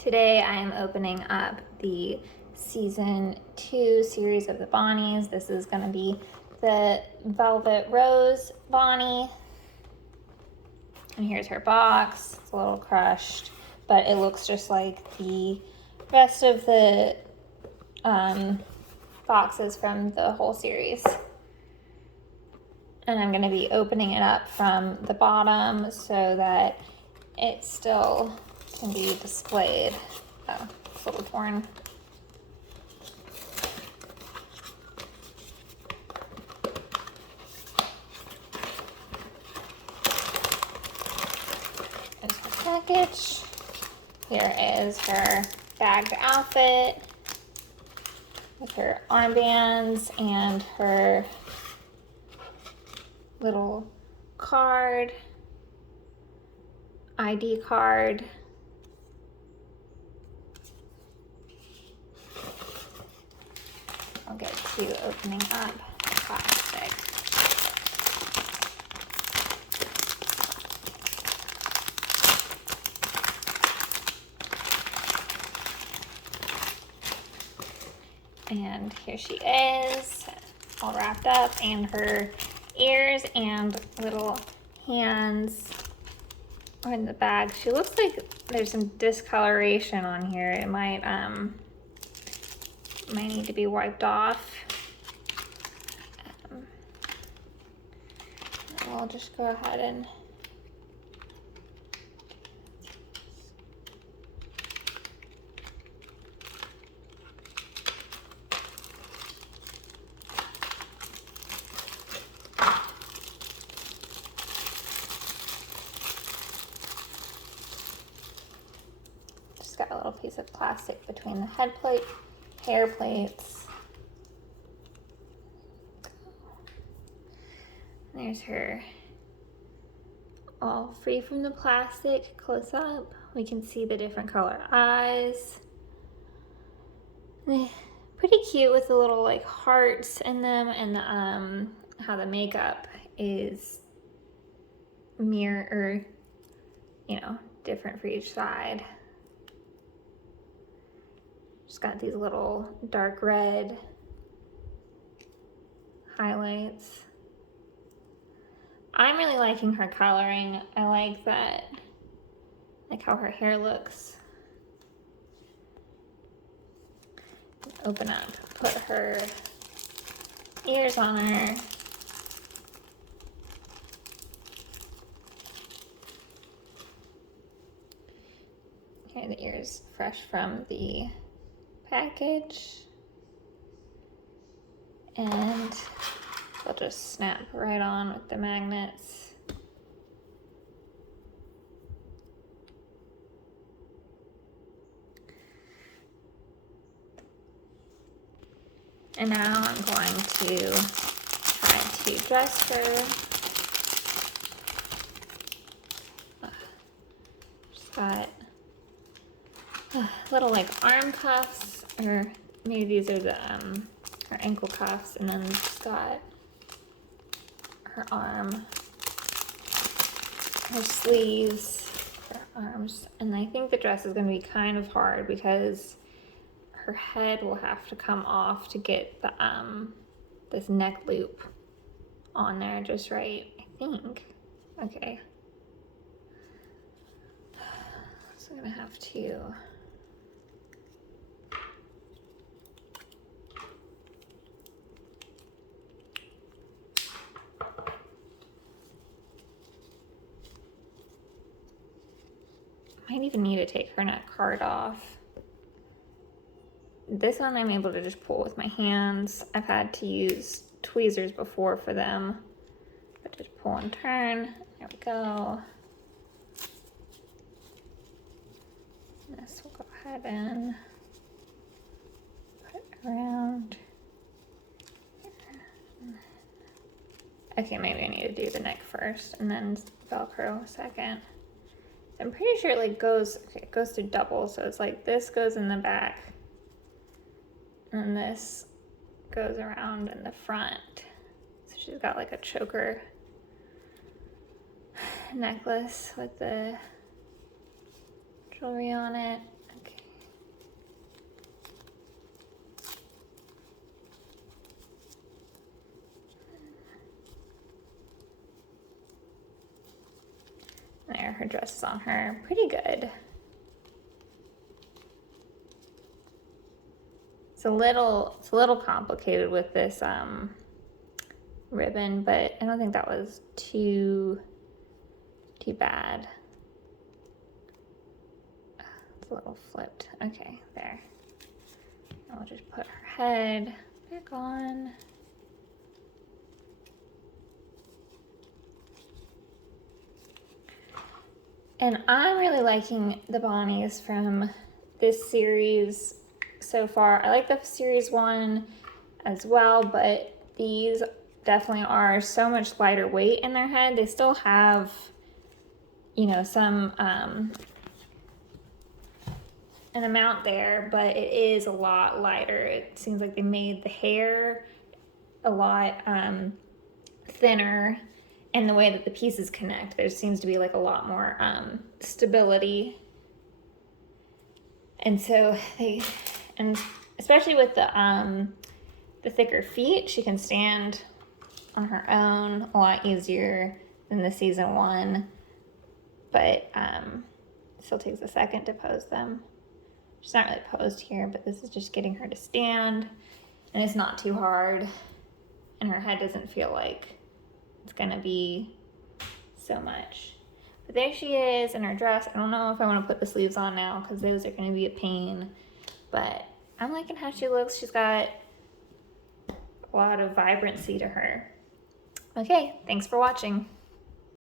Today I am opening up the season 2 series of the Bonnies. This is going to be the Velvet Rose Bonnie. And here's her box. It's a little crushed, but it looks just like the rest of the boxes from the whole series. And I'm going to be opening it up from the bottom so that it still can be displayed. Oh, it's a little torn. There's her package. Here is her bagged outfit with her armbands and her little card, ID card. I'll get to opening up the plastic. And here she is, all wrapped up, and her ears and little hands are in the bag. She looks like there's some discoloration on here. It might need to be wiped off. I'll just go ahead and got a little piece of plastic between the head plate, hair plates. There's her all free from the plastic, close up. We can see the different color eyes. Pretty cute with the little like hearts in them, and the, how the makeup is mirror, or different for each side. Just got these little dark red highlights. I'm really liking her coloring. I like that, like how her hair looks. Open up, put her ears on her. Here are the ears fresh from the package, and they'll just snap right on with the magnets. And now I'm going to try to dress her. Just got little like arm cuffs, or maybe these are the her ankle cuffs, and then she's got her arm, her sleeves, her arms. And I think the dress is going to be kind of hard because her head will have to come off to get the this neck loop on there just right, I think. Okay, so I'm gonna have to might even need to take her neck card off. This one I'm able to just pull with my hands. I've had to use tweezers before for them, but just pull and turn. There we go. This will go ahead and put it around. Okay, maybe I need to do the neck first and then Velcro second. I'm pretty sure it goes to double, so it's like this goes in the back and this goes around in the front. So she's got like a choker necklace with the jewelry on it. Okay. dresses on her pretty good. It's a little complicated with this ribbon, but I don't think that was too bad. It's a little flipped. Okay, there. I'll just put her head back on. And I'm really liking the Bonnies from this series so far. I like the series 1 as well, but these definitely are so much lighter weight in their head. They still have, you know, some an amount there, but it is a lot lighter. It seems like they made the hair a lot thinner, and the way that the pieces connect, there seems to be like a lot more stability. And so and especially with the thicker feet, she can stand on her own a lot easier than the season 1, but still takes a second to pose them. She's not really posed here, but this is just getting her to stand, and it's not too hard, and her head doesn't feel like it's gonna be so much. But there she is in her dress. I don't know if I want to put the sleeves on now because those are gonna be a pain, but I'm liking how she looks. She's got a lot of vibrancy to her. Okay, thanks for watching.